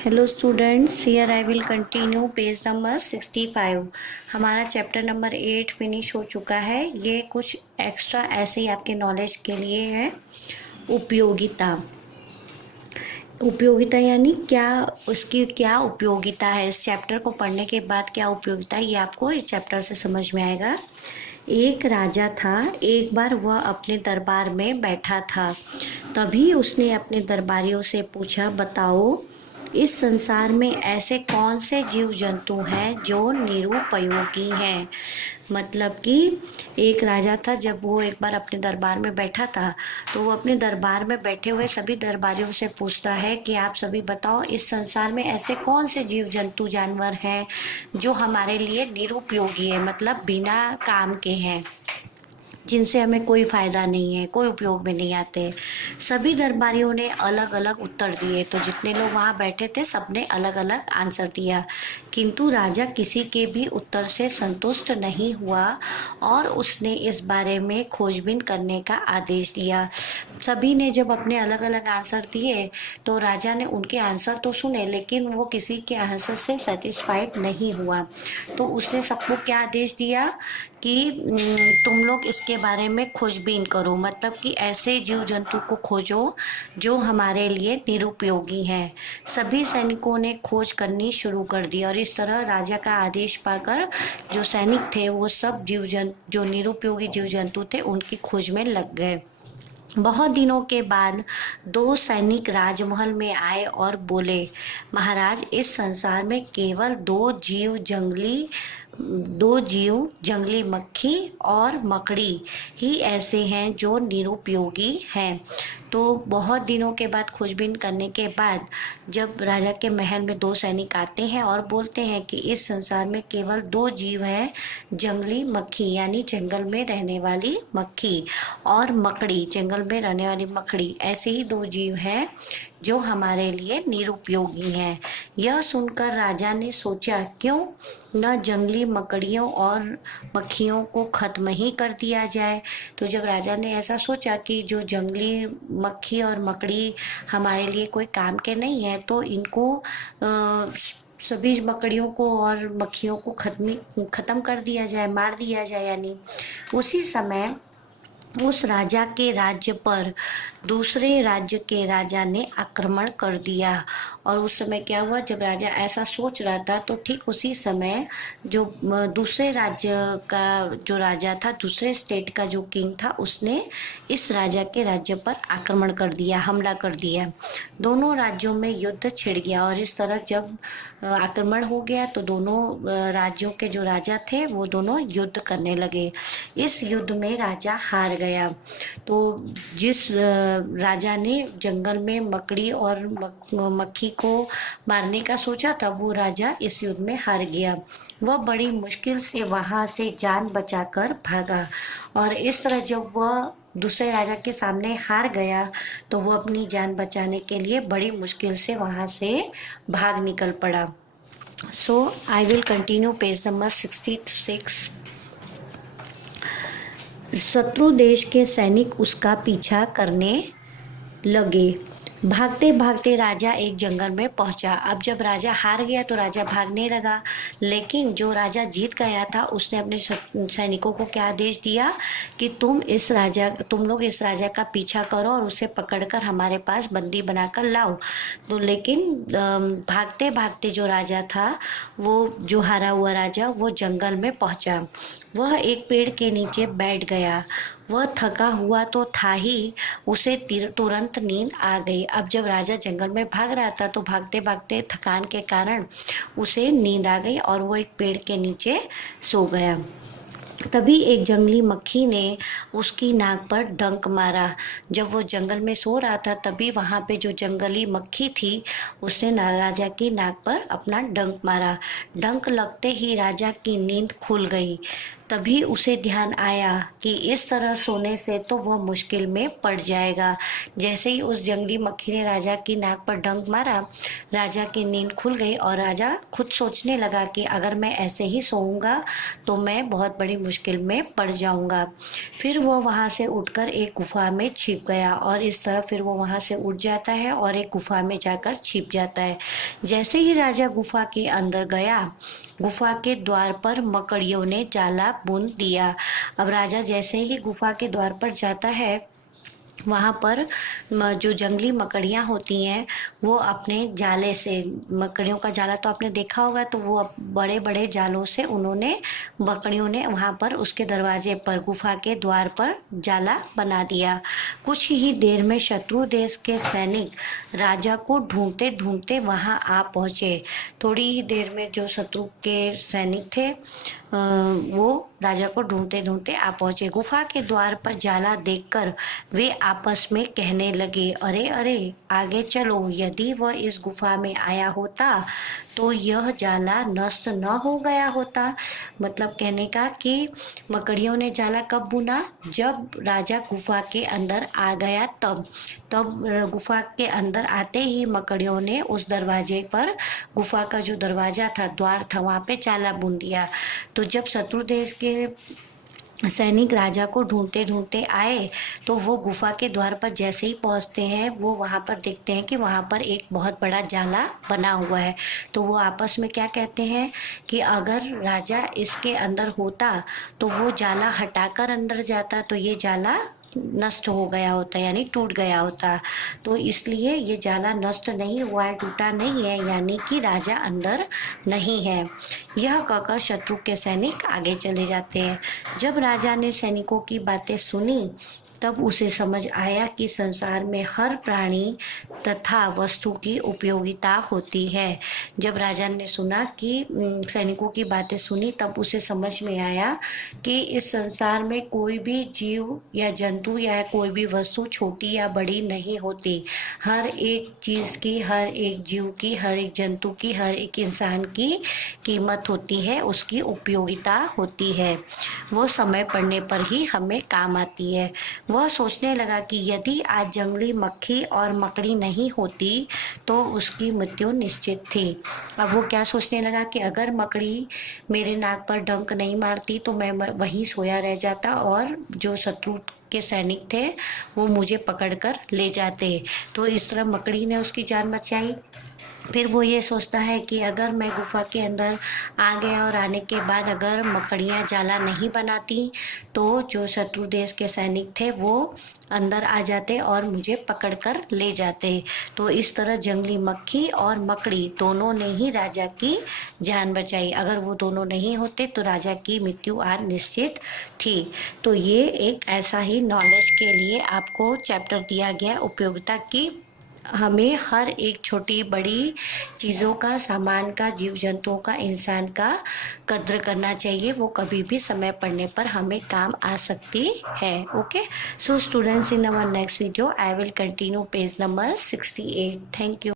Hello students, here I will continue page number 65। हमारा chapter number 8 finish हो चुका है। ये कुछ एक्स्ट्रा ऐसे ही आपके नॉलेज के लिए है। उपयोगिता। उपयोगिता यानी क्या, उसकी क्या उपयोगिता है। इस चैप्टर को पढ़ने के बाद क्या उपयोगिता है ये आपको इस चैप्टर से समझ में आएगा। एक राजा था। एक बार वह अपने दरबार में बैठा था। तभी उसने अपने दरबारियों से पूछा, बताओ इस संसार में ऐसे कौन से जीव जंतु हैं जो निरुपयोगी हैं। मतलब कि एक राजा था, जब वो एक बार अपने दरबार में बैठा था तो वो अपने दरबार में बैठे हुए सभी दरबारियों से पूछता है कि आप सभी बताओ इस संसार में ऐसे कौन से जीव जंतु जानवर हैं जो हमारे लिए निरुपयोगी है, मतलब बिना काम के हैं, जिनसे हमें कोई फायदा नहीं है, कोई उपयोग में नहीं आते। सभी दरबारियों ने अलग अलग उत्तर दिए, तो जितने लोग वहाँ बैठे थे सबने अलग अलग आंसर दिया, किंतु राजा किसी के भी उत्तर से संतुष्ट नहीं हुआ और उसने इस बारे में खोजबीन करने का आदेश दिया। सभी ने जब अपने अलग अलग आंसर दिए तो राजा ने उनके आंसर तो सुने, लेकिन वो किसी के आंसर से सेटिस्फाइड नहीं हुआ। तो उसने सबको क्या आदेश दिया कि तुम लोग इसके बारे में खोजबीन करो, मतलब कि ऐसे जीव जंतु को खोजो जो हमारे लिए निरुपयोगी हैं। सभी सैनिकों ने खोज करनी शुरू कर दी और इस तरह राजा का आदेश पाकर जो सैनिक थे वो सब जीव जंतु, जो निरुपयोगी जीव जंतु थे, उनकी खोज में लग गए। बहुत दिनों के बाद दो सैनिक राजमहल में आए और बोले, महाराज इस संसार में केवल दो जीव जंगली मक्खी और मकड़ी ही ऐसे हैं जो निरुपयोगी हैं। तो बहुत दिनों के बाद खोजबीन करने के बाद जब राजा के महल में दो सैनिक आते हैं और बोलते हैं कि इस संसार में केवल दो जीव हैं, जंगली मक्खी यानी जंगल में रहने वाली मक्खी और मकड़ी जंगल में रहने वाली मकड़ी, ऐसे ही दो जीव हैं जो हमारे लिए निरुपयोगी हैं। यह सुनकर राजा ने सोचा, क्यों न जंगली मकड़ियों और मक्खियों को खत्म ही कर दिया जाए। तो जब राजा ने ऐसा सोचा कि जो जंगली मक्खी और मकड़ी हमारे लिए कोई काम के नहीं है, तो इनको सभी मकड़ियों को और मक्खियों को खत्म कर दिया जाए, मार दिया जाए। यानी उसी समय उस राजा के राज्य पर दूसरे राज्य के राजा ने आक्रमण कर दिया। और उस समय क्या हुआ, जब राजा ऐसा सोच रहा था तो ठीक उसी समय जो दूसरे राज्य का जो राजा था, दूसरे स्टेट का जो किंग था, उसने इस राजा के राज्य पर आक्रमण कर दिया, हमला कर दिया। दोनों राज्यों में युद्ध छिड़ गया और इस तरह जब आक्रमण हो गया तो दोनों राज्यों के जो राजा थे वो दोनों युद्ध करने लगे। इस युद्ध में राजा हार गया। तो जिस राजा ने जंगल में मकड़ी और मक्खी को मारने का सोचा था, वो राजा इस युद्ध में हार गया। वह बड़ी मुश्किल से वहां से जान बचाकर भागा और इस तरह जब वह दूसरे राजा के सामने हार गया तो वो अपनी जान बचाने के लिए बड़ी मुश्किल से वहां से भाग निकल पड़ा। So I will continue page number 66। शत्रु देश के सैनिक उसका पीछा करने लगे। भागते भागते राजा एक जंगल में पहुंचा। अब जब राजा हार गया तो राजा भागने लगा, लेकिन जो राजा जीत गया था उसने अपने सैनिकों को क्या आदेश दिया कि तुम लोग इस राजा का पीछा करो और उसे पकड़कर हमारे पास बंदी बनाकर लाओ। तो लेकिन भागते भागते जो राजा था, वो जो हारा हुआ राजा, वो जंगल में पहुंचा। वह एक पेड़ के नीचे बैठ गया। वह थका हुआ तो था ही, उसे तुरंत नींद आ गई। अब जब राजा जंगल में भाग रहा था तो भागते भागते थकान के कारण उसे नींद आ गई और वो एक पेड़ के नीचे सो गया। तभी एक जंगली मक्खी ने उसकी नाक पर डंक मारा। जब वो जंगल में सो रहा था तभी वहाँ पे जो जंगली मक्खी थी उसने राजा की नाक पर अपना डंक मारा। डंक लगते ही राजा की नींद खुल गई। तभी उसे ध्यान आया कि इस तरह सोने से तो वह मुश्किल में पड़ जाएगा। जैसे ही उस जंगली मक्खी ने राजा की नाक पर डंक मारा, राजा की नींद खुल गई और राजा खुद सोचने लगा कि अगर मैं ऐसे ही सोऊंगा तो मैं बहुत बड़ी मुश्किल में पड़ जाऊंगा। फिर वो वहाँ से उठकर एक गुफा में छिप गया और इस तरह फिर वो वहाँ से उठ जाता है और एक गुफा में जाकर छिप जाता है। जैसे ही राजा गुफा के अंदर गया, गुफा के द्वार पर मकड़ियों ने जाला बुन दिया। अब राजा जैसे ही गुफा के द्वार पर जाता है, वहाँ पर जो जंगली मकड़ियाँ होती हैं वो अपने जाले से, मकड़ियों का जाला तो आपने देखा होगा, तो वो बड़े बड़े जालों से उन्होंने, मकड़ियों ने वहाँ पर उसके दरवाजे पर, गुफा के द्वार पर जाला बना दिया। कुछ ही देर में शत्रु देश के सैनिक राजा को ढूंढते ढूंढते वहाँ आ पहुँचे। थोड़ी ही देर में जो शत्रु के सैनिक थे वो राजा को ढूंढते ढूंढते आ पहुँचे। गुफा के द्वार पर जाला देखकर वे आपस में कहने लगे, अरे अरे आगे चलो, यदि वह इस गुफा में आया होता तो यह जाला नष्ट न हो गया होता। मतलब कहने का कि मकड़ियों ने जाला कब बुना, जब राजा गुफा के अंदर आ गया तब गुफा के अंदर आते ही मकड़ियों ने उस दरवाजे पर, गुफा का जो दरवाजा था, द्वार था, वहाँ पे जाला बुन दिया। तो जब शत्रु देश के सैनिक राजा को ढूंढते ढूंढते आए तो वो गुफा के द्वार पर जैसे ही पहुंचते हैं, वो वहाँ पर देखते हैं कि वहाँ पर एक बहुत बड़ा जाला बना हुआ है। तो वो आपस में क्या कहते हैं कि अगर राजा इसके अंदर होता तो वो जाला हटाकर अंदर जाता तो ये जाला नष्ट हो गया होता, यानी टूट गया होता। तो इसलिए ये जाला नष्ट नहीं हुआ है, टूटा नहीं है, यानी कि राजा अंदर नहीं है। यह कहकर शत्रु के सैनिक आगे चले जाते हैं। जब राजा ने सैनिकों की बातें सुनी तब उसे समझ आया कि संसार में हर प्राणी तथा वस्तु की उपयोगिता होती है। जब राजा ने सुना कि सैनिकों की बातें सुनी, तब उसे समझ में आया कि इस संसार में कोई भी जीव या जंतु या कोई भी वस्तु छोटी या बड़ी नहीं होती। हर एक चीज़ की, हर एक जीव की, हर एक जंतु की, हर एक इंसान की कीमत होती है, उसकी उपयोगिता होती है। वो समय पड़ने पर ही हमें काम आती है। वह सोचने लगा कि यदि आज जंगली मक्खी और मकड़ी नहीं होती तो उसकी मृत्यु निश्चित थी। अब वो क्या सोचने लगा कि अगर मकड़ी मेरे नाक पर डंक नहीं मारती तो मैं वहीं सोया रह जाता और जो शत्रु के सैनिक थे वो मुझे पकड़कर ले जाते। तो इस तरह मकड़ी ने उसकी जान बचाई। फिर वो ये सोचता है कि अगर मैं गुफा के अंदर आ गया और आने के बाद अगर मकड़ियाँ जाला नहीं बनाती तो जो शत्रु देश के सैनिक थे वो अंदर आ जाते और मुझे पकड़कर ले जाते। तो इस तरह जंगली मक्खी और मकड़ी दोनों ने ही राजा की जान बचाई। अगर वो दोनों नहीं होते तो राजा की मृत्यु आज निश्चित थी। तो ये एक ऐसा ही नॉलेज के लिए आपको चैप्टर दिया गया उपयोगिता की। हमें हर एक छोटी बड़ी चीज़ों का, सामान का, जीव जंतुओं का, इंसान का कद्र करना चाहिए। वो कभी भी समय पड़ने पर हमें काम आ सकती है। Okay, so students, in our next video I will continue page number 68। Thank you.